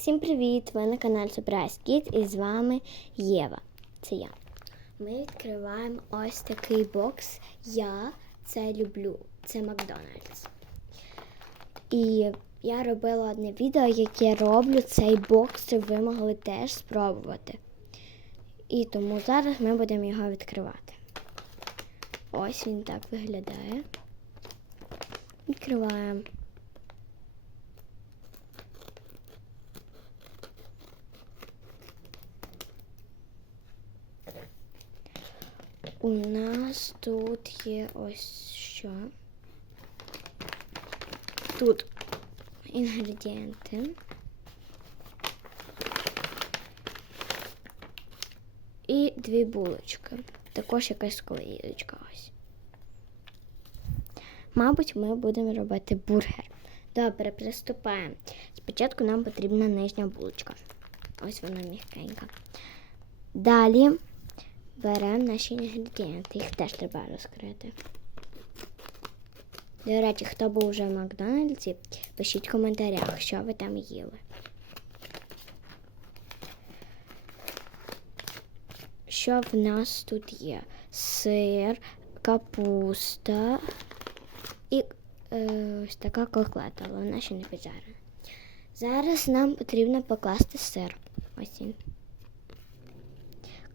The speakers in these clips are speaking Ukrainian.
Всім привіт! Ви на каналі Surprise Kid і з вами Єва. Це я. Ми відкриваємо ось такий бокс. Я це люблю. Це Макдональдс. І я робила одне відео, яке роблю цей бокс, щоб ви могли теж спробувати. І тому зараз ми будемо його відкривати. Ось він так виглядає. Відкриваємо. У нас тут є ось що. Тут інгредієнти. І дві булочки. Також якась сковорідочка ось. Мабуть, ми будемо робити бургер. Добре, приступаємо. Спочатку нам потрібна нижня булочка. Ось вона м'якенька. Далі беремо наші інгредієнти. Їх теж треба розкрити. До речі, хто був вже в Макдональдсі, пишіть в коментарях, що ви там їли. Що в нас тут є? Сир, капуста і е, ось така коклета, але вона ще не піджарена. Зараз нам потрібно покласти сир. Ось він.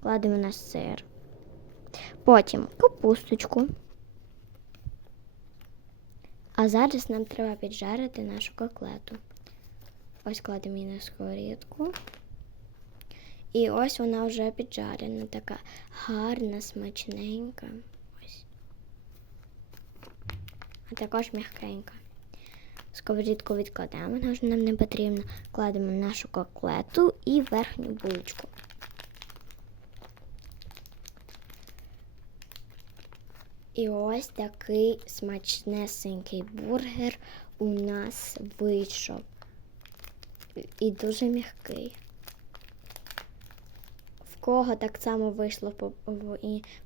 Кладемо на сир. Потім капусточку. А зараз нам треба піджарити нашу коклету. Ось кладемо її на сковорідку. І ось вона вже піджарена, така гарна, смачненька. Ось. А також м'якенька. Сковорідку відкладемо, вона вже нам не потрібно. Кладемо нашу коклету і верхню булочку. І ось такий смачнесенький бургер у нас вийшов. І дуже м'який. В кого так само вийшло в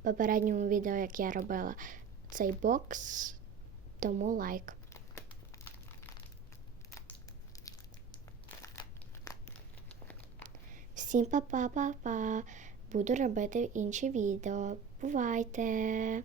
попередньому відео, як я робила цей бокс, тому лайк. Всім па-па-па-па. Буду робити інші відео. Бувайте!